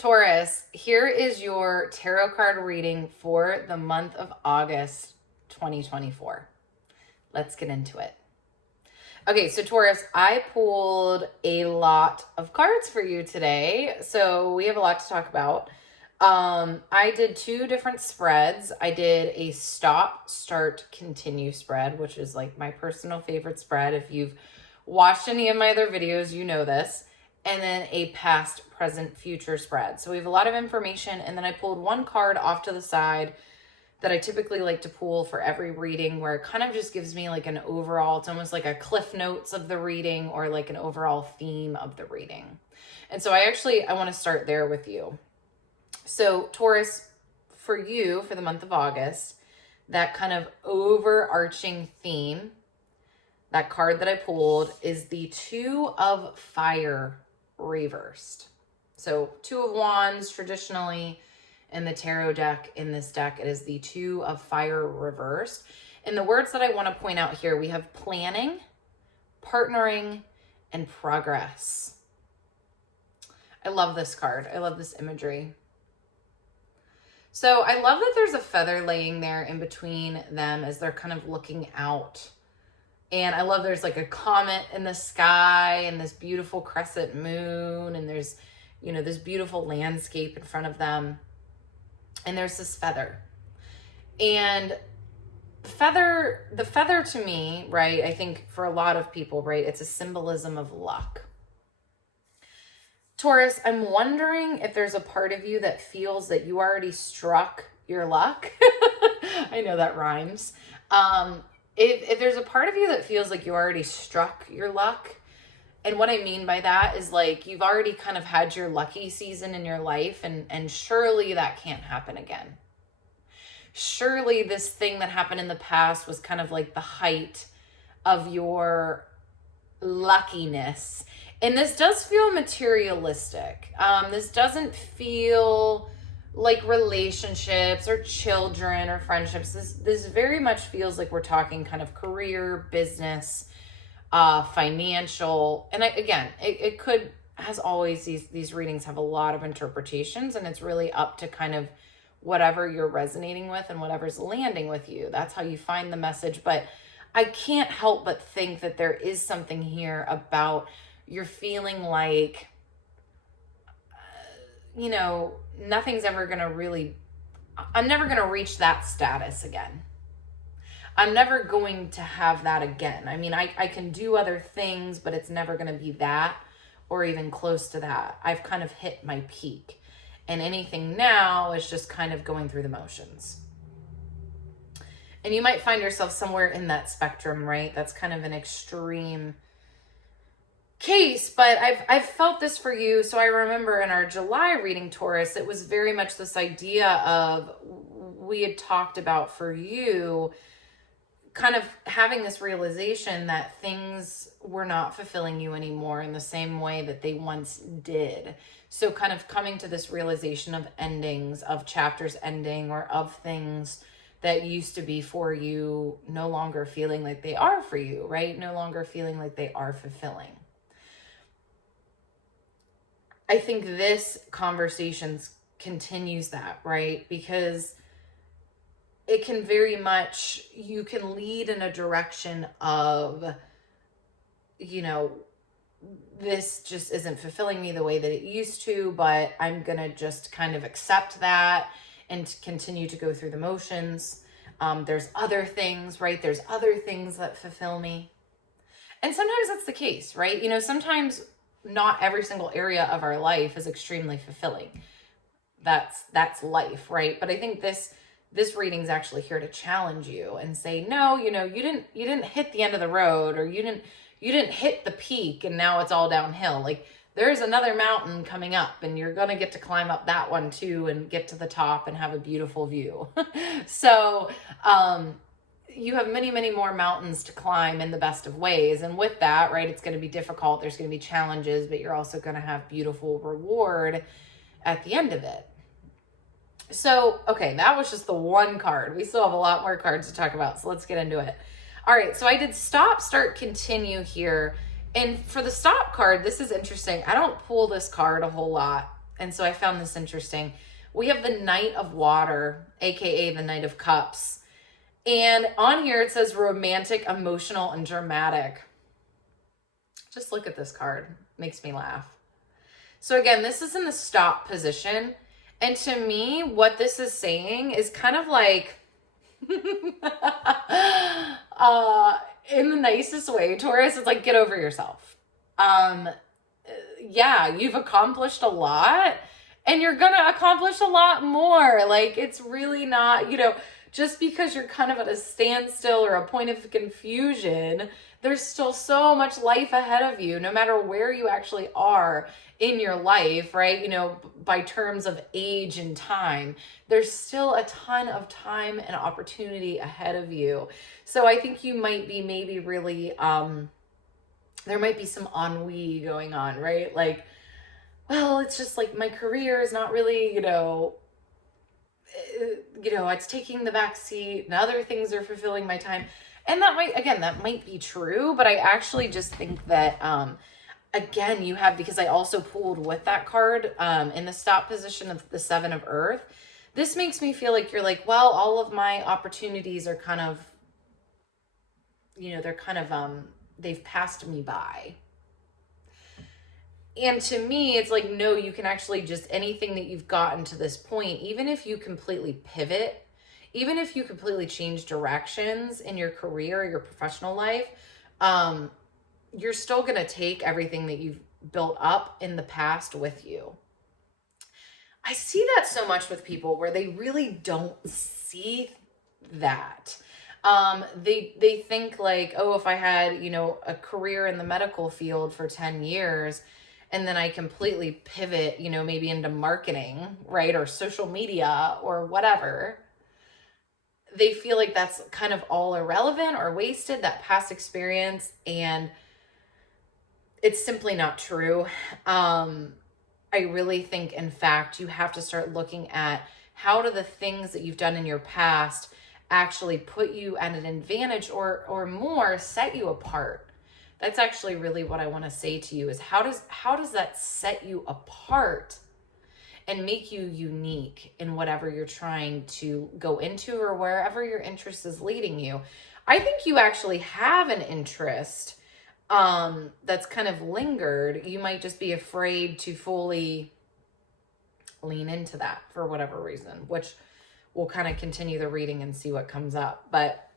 Taurus, here is your tarot card reading for the month of August 2024. Let's get into it. Okay, so Taurus, I pulled a lot of cards for you today, so we have a lot to talk about. I did two different spreads. I did a stop, start, continue spread, which is like my personal favorite spread. If you've watched any of my other videos, you know this. And then a past, present, future spread. So we have a lot of information. And then I pulled one card off to the side that I typically like to pull for every reading, where it kind of just gives me like an overall, it's almost like a cliff notes of the reading or like an overall theme of the reading. And so I want to start there with you. So Taurus, for you, for the month of August, that kind of overarching theme, that card that I pulled is the Two of Fire reversed. So Two of Wands traditionally in the tarot deck, in this deck, it is the Two of Fire reversed. And the words that I want to point out here, we have planning, partnering, and progress. I love this card. I love this imagery. So I love that there's a feather laying there in between them as they're kind of looking out. And I love there's like a comet in the sky and this beautiful crescent moon. And there's, you know, this beautiful landscape in front of them. And there's this feather. And the feather to me, right, I think for a lot of people, right, it's a symbolism of luck. Taurus, I'm wondering if there's a part of you that feels that you already struck your luck. I know that rhymes. If there's a part of you that feels like you already struck your luck, and what I mean by that is like you've already kind of had your lucky season in your life, and surely that can't happen again. Surely this thing that happened in the past was kind of like the height of your luckiness. And this does feel materialistic. This doesn't feel like relationships or children or friendships. This very much feels like we're talking kind of career, business, financial. And it could, as always, these readings have a lot of interpretations, and it's really up to kind of whatever you're resonating with and whatever's landing with you. That's how you find the message. But I can't help but think that there is something here about you're feeling like, you know, nothing's ever going to really, I'm never going to reach that status again. I'm never going to have that again. I mean, I can do other things, but it's never going to be that or even close to that. I've kind of hit my peak, and anything now is just kind of going through the motions. And you might find yourself somewhere in that spectrum, right? That's kind of an extreme case, but I've felt this for you. So I remember in our July reading, Taurus, it was very much this idea of, we had talked about for you kind of having this realization that things were not fulfilling you anymore in the same way that they once did. So kind of coming to this realization of endings, of chapters ending, or of things that used to be for you no longer feeling like they are for you, right? No longer feeling like they are fulfilling. I think this conversation continues that, right? Because it can very much, you can lead in a direction of, you know, this just isn't fulfilling me the way that it used to, but I'm going to just kind of accept that and continue to go through the motions. There's other things, right? There's other things that fulfill me. And sometimes that's the case, right? You know, sometimes not every single area of our life is extremely fulfilling. That's life, right? But I think this reading is actually here to challenge you and say, no, you know, you didn't hit the end of the road, or you didn't hit the peak and now it's all downhill. Like, there's another mountain coming up, and you're going to get to climb up that one too and get to the top and have a beautiful view. So, you have many, many more mountains to climb in the best of ways. And with that, right, it's going to be difficult. There's going to be challenges, but you're also going to have beautiful reward at the end of it. So, okay, that was just the one card. We still have a lot more cards to talk about, so let's get into it. All right, so I did stop, start, continue here. And for the stop card, this is interesting. I don't pull this card a whole lot. And so I found this interesting. We have the Knight of Water, aka the Knight of Cups. And on here it says romantic, emotional, and dramatic. Just look at this card. Makes me laugh. So again, this is in the stop position. And to me, what this is saying is kind of like, in the nicest way, Taurus, it's like, get over yourself. Yeah, you've accomplished a lot and you're going to accomplish a lot more. Like, it's really not, just because you're kind of at a standstill or a point of confusion, there's still so much life ahead of you, no matter where you actually are in your life, right? By terms of age and time, there's still a ton of time and opportunity ahead of you. So I think you might be maybe really, there might be some ennui going on, right? Like, well, it's just like my career is not really, it's taking the back seat and other things are fulfilling my time. And that might be true, but I actually just think that, again, you have, because I also pulled with that card, in the stop position of the Seven of Earth. This makes me feel like you're like, well, all of my opportunities are kind of, they're kind of, they've passed me by. And to me, it's like, no, you can actually just, anything that you've gotten to this point, even if you completely pivot, even if you completely change directions in your career, your professional life, you're still going to take everything that you've built up in the past with you. I see that so much with people where they really don't see that. They think like, oh, if I had, a career in the medical field for 10 years and then I completely pivot, maybe into marketing, right? Or social media or whatever, they feel like that's kind of all irrelevant or wasted, that past experience. And it's simply not true. I really think, in fact, you have to start looking at how do the things that you've done in your past actually put you at an advantage or more set you apart. That's actually really what I want to say to you is how does that set you apart and make you unique in whatever you're trying to go into or wherever your interest is leading you. I think you actually have an interest that's kind of lingered. You might just be afraid to fully lean into that for whatever reason, which we'll kind of continue the reading and see what comes up. But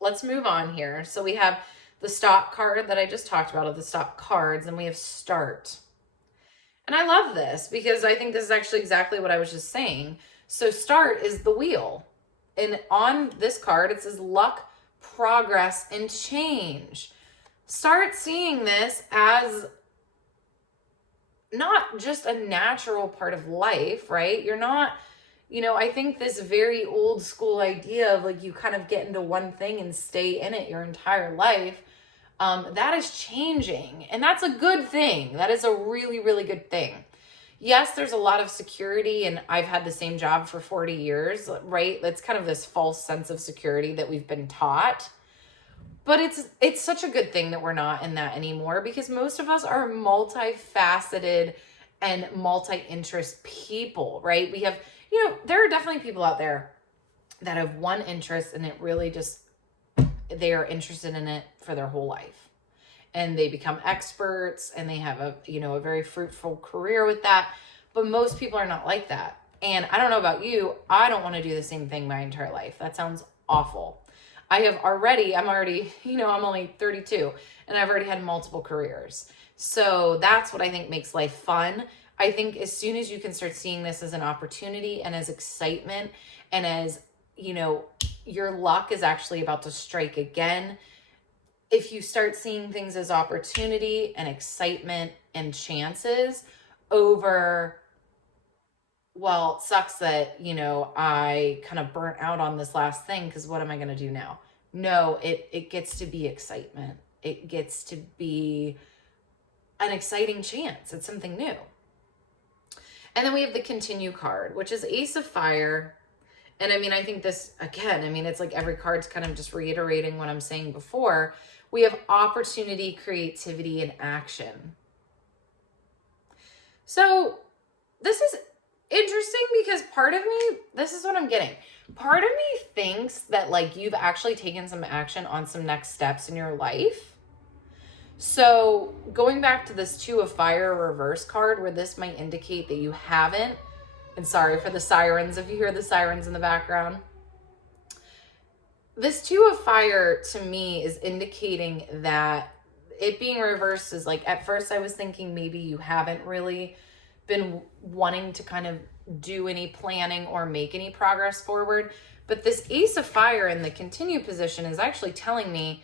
let's move on here. So we have the stop card that I just talked about, of the stop cards, and we have start. And I love this because I think this is actually exactly what I was just saying. So start is the wheel. And on this card, it says luck, progress, and change. Start seeing this as not just a natural part of life, right? You're not, I think this very old school idea of like you kind of get into one thing and stay in it your entire life, that is changing. And that's a good thing. That is a really, really good thing. Yes, there's a lot of security, and I've had the same job for 40 years, right? That's kind of this false sense of security that we've been taught. But it's such a good thing that we're not in that anymore, because most of us are multifaceted and multi-interest people, right? We have, there are definitely people out there that have one interest and it really just, they are interested in it for their whole life. And they become experts and they have a very fruitful career with that. But most people are not like that. And I don't know about you, I don't want to do the same thing my entire life. That sounds awful. I'm only 32 and I've already had multiple careers. So that's what I think makes life fun. I think as soon as you can start seeing this as an opportunity and as excitement and as, your luck is actually about to strike again. If you start seeing things as opportunity and excitement and chances over, well, it sucks that, I kind of burnt out on this last thing because what am I going to do now? No, it gets to be excitement. It gets to be an exciting chance. It's something new. And then we have the continue card, which is Ace of Fire. And I think this, again, it's like every card's kind of just reiterating what I'm saying before. We have opportunity, creativity, and action. So part of me, this is what I'm getting. Part of me thinks that like you've actually taken some action on some next steps in your life. So going back to this 2 of Fire reverse card, where this might indicate that you haven't, and sorry for the sirens if you hear the sirens in the background. This 2 of Fire to me is indicating that it being reversed is like, at first I was thinking maybe you haven't really been wanting to kind of do any planning or make any progress forward. But this Ace of Fire in the continue position is actually telling me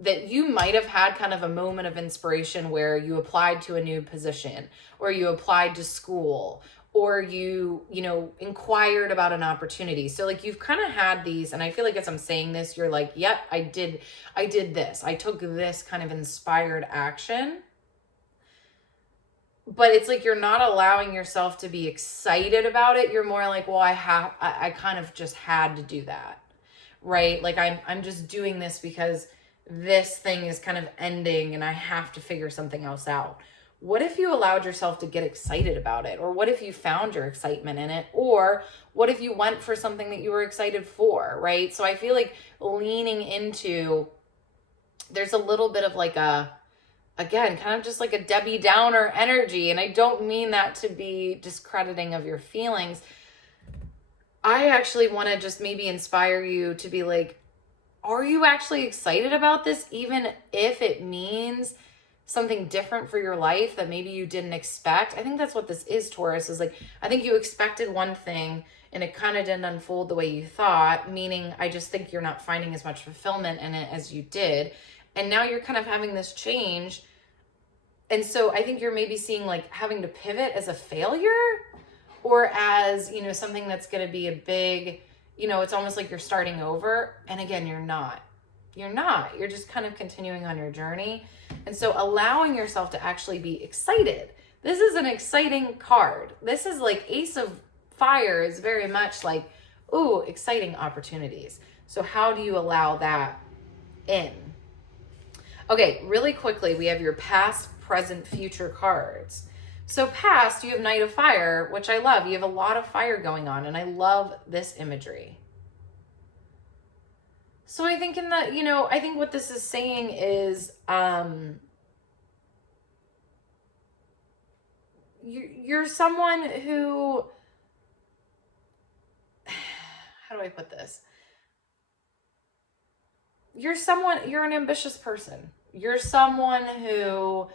that you might have had kind of a moment of inspiration where you applied to a new position, or you applied to school, or you inquired about an opportunity. So like you've kind of had these, and I feel like as I'm saying this, you're like, yep, I did this. I took this kind of inspired action. But it's like you're not allowing yourself to be excited about it. You're more like, well, I kind of just had to do that, right? Like I'm just doing this because this thing is kind of ending and I have to figure something else out. What if you allowed yourself to get excited about it? Or what if you found your excitement in it? Or what if you went for something that you were excited for, right? So I feel like leaning into, there's a little bit of like again, kind of just like a Debbie Downer energy. And I don't mean that to be discrediting of your feelings. I actually want to just maybe inspire you to be like, are you actually excited about this? Even if it means something different for your life that maybe you didn't expect. I think that's what this is, Taurus, is like, I think you expected one thing and it kind of didn't unfold the way you thought, meaning I just think you're not finding as much fulfillment in it as you did. And now you're kind of having this change. And so I think you're maybe seeing like having to pivot as a failure, or as, something that's going to be a big, it's almost like you're starting over. And again, you're not. You're just kind of continuing on your journey. And so allowing yourself to actually be excited. This is an exciting card. This is like Ace of Fire is very much like, ooh, exciting opportunities. So how do you allow that in? Okay, really quickly, we have your past, present, future cards. So past, you have Knight of Fire, which I love. You have a lot of fire going on, and I love this imagery. So I think I think what this is saying is you're someone who, how do I put this? You're an ambitious person. You're someone who,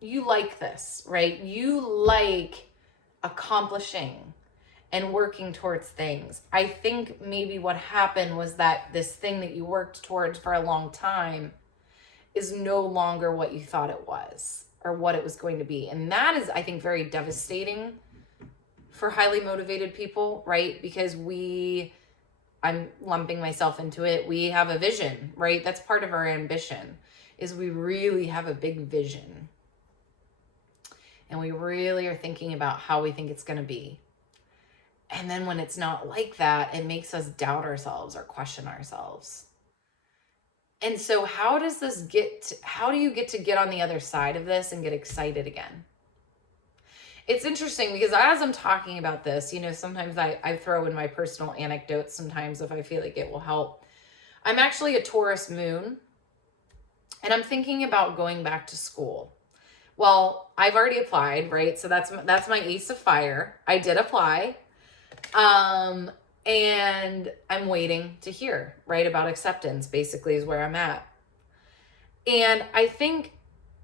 you like this, right? You like accomplishing and working towards things. I think maybe what happened was that this thing that you worked towards for a long time is no longer what you thought it was or what it was going to be. And that is, I think, very devastating for highly motivated people, right? Because I'm lumping myself into it. We have a vision, right? That's part of our ambition, is we really have a big vision. And we really are thinking about how we think it's going to be. And then when it's not like that, it makes us doubt ourselves or question ourselves. And so how do you get to get on the other side of this and get excited again? It's interesting because as I'm talking about this, sometimes I throw in my personal anecdotes sometimes if I feel like it will help. I'm actually a Taurus moon, and I'm thinking about going back to school. Well, I've already applied, right? So that's my Ace of Fire. I did apply. And I'm waiting to hear, right, about acceptance, basically, is where I'm at. And I think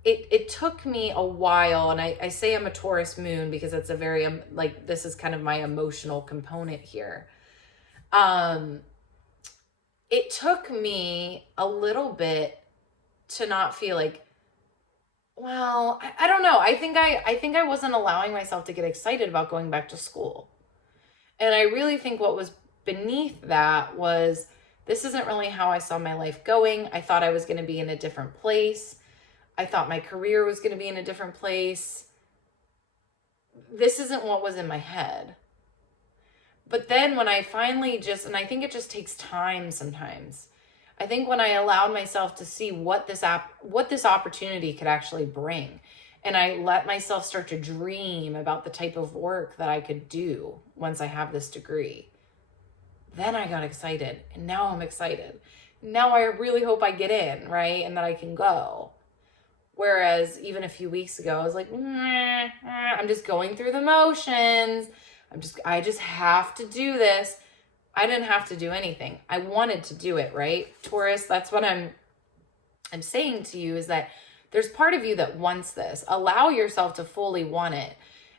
it took me a while, and I say I'm a Taurus moon because it's a very, this is kind of my emotional component here. It took me a little bit to not feel like, well, I don't know. I think I wasn't allowing myself to get excited about going back to school. And I really think what was beneath that was, this isn't really how I saw my life going. I thought I was going to be in a different place. I thought my career was going to be in a different place. This isn't what was in my head. But then when I finally and I think it just takes time sometimes. I think when I allowed myself to see what this opportunity could actually bring, And I let myself start to dream about the type of work that I could do once I have this degree. Then I got excited, and now I'm excited. Now I really hope I get in, right? And that I can go. Whereas even a few weeks ago, I was like, I'm just going through the motions. I just have to do this. I didn't have to do anything. I wanted to do it, right? Taurus, that's what I'm saying to you, is that there's part of you that wants this. Allow yourself to fully want it.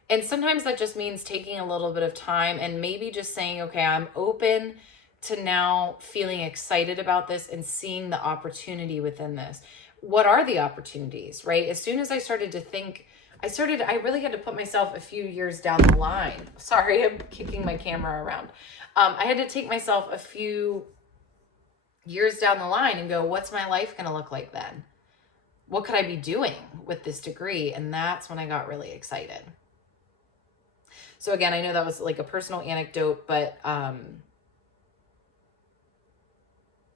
And sometimes that just means taking a little bit of time and maybe just saying, okay, I'm open to now feeling excited about this and seeing the opportunity within this. What are the opportunities, right? As soon as I started to think, I really had to put myself a few years down the line. Sorry, I'm kicking my camera around. I had to take myself a few years down the line and go, what's my life going to look like then? What could I be doing with this degree? And that's when I got really excited. So again, I know that was like a personal anecdote, but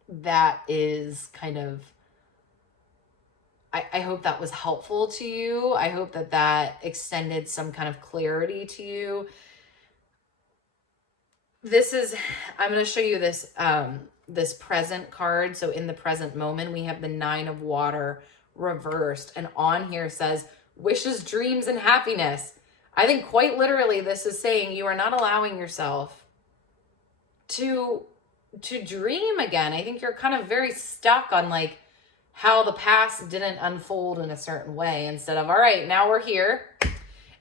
that is kind of, I hope that was helpful to you. I hope that that extended some kind of clarity to you. I'm going to show you this, this present card. So in the present moment, we have the 9 of water reversed, and on here says wishes, dreams, and happiness. I think quite literally this is saying you are not allowing yourself to dream again. I think you're kind of very stuck on like how the past didn't unfold in a certain way, instead of, all right, now we're here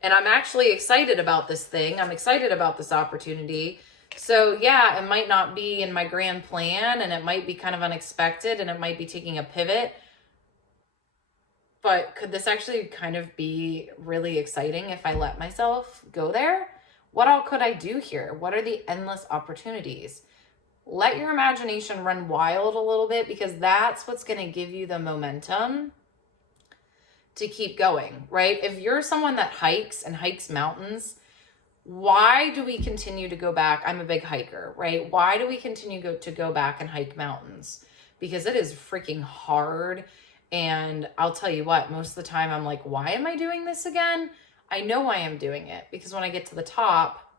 and I'm actually excited about this thing. I'm excited about this opportunity. So yeah, it might not be in my grand plan, and it might be kind of unexpected, and it might be taking a pivot. But could this actually kind of be really exciting if I let myself go there? What all could I do here? What are the endless opportunities? Let your imagination run wild a little bit, because that's what's going to give you the momentum to keep going, right? If you're someone that hikes and hikes mountains, why do we continue to go back? I'm a big hiker, right? Why do we continue to go back and hike mountains? Because it is freaking hard. And I'll tell you what, most of the time I'm like, why am I doing this again? I know I am doing it because when I get to the top,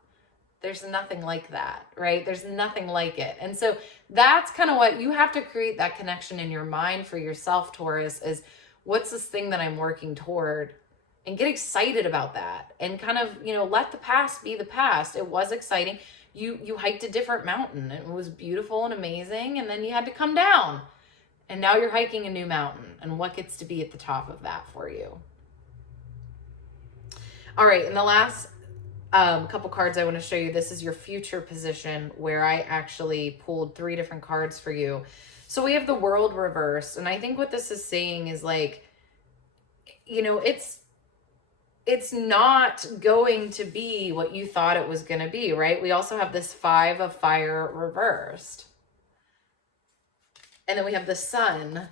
there's nothing like that, right? There's nothing like it. And so that's kind of what you have to create, that connection in your mind for yourself, Taurus, is what's this thing that I'm working toward? And get excited about that, and kind of, let the past be the past. It was exciting. You hiked a different mountain. It was beautiful and amazing. And then you had to come down. And now you're hiking a new mountain, and what gets to be at the top of that for you? All right, and the last couple cards I want to show you, this is your future position, where I actually pulled 3 different cards for you. So we have the World reversed, and I think what this is saying is like, it's not going to be what you thought it was going to be, right? We also have this 5 of fire reversed. And then we have the Sun.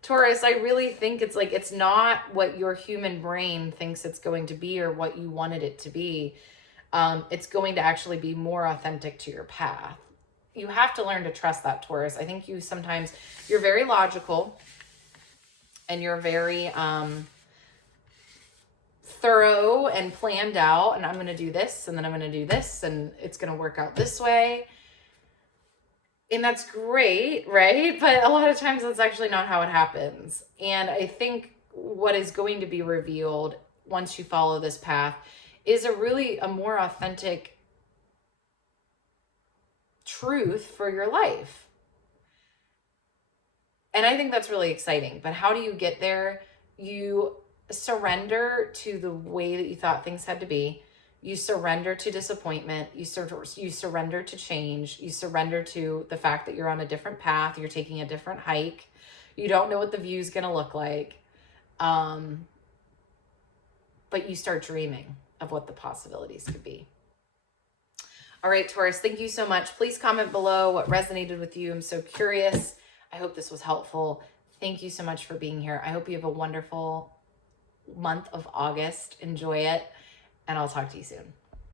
Taurus, I really think it's like, it's not what your human brain thinks it's going to be or what you wanted it to be. It's going to actually be more authentic to your path. You have to learn to trust that, Taurus. I think you're very logical, and you're very thorough and planned out. And I'm going to do this, and then I'm going to do this, and it's going to work out this way. And that's great, right? But a lot of times that's actually not how it happens. And I think what is going to be revealed once you follow this path is a more authentic truth for your life. And I think that's really exciting. But how do you get there? You surrender to the way that you thought things had to be. You surrender to disappointment. You surrender to change. You surrender to the fact that you're on a different path. You're taking a different hike. You don't know what the view is going to look like. But you start dreaming of what the possibilities could be. All right, Taurus, thank you so much. Please comment below what resonated with you. I'm so curious. I hope this was helpful. Thank you so much for being here. I hope you have a wonderful month of August. Enjoy it. And I'll talk to you soon.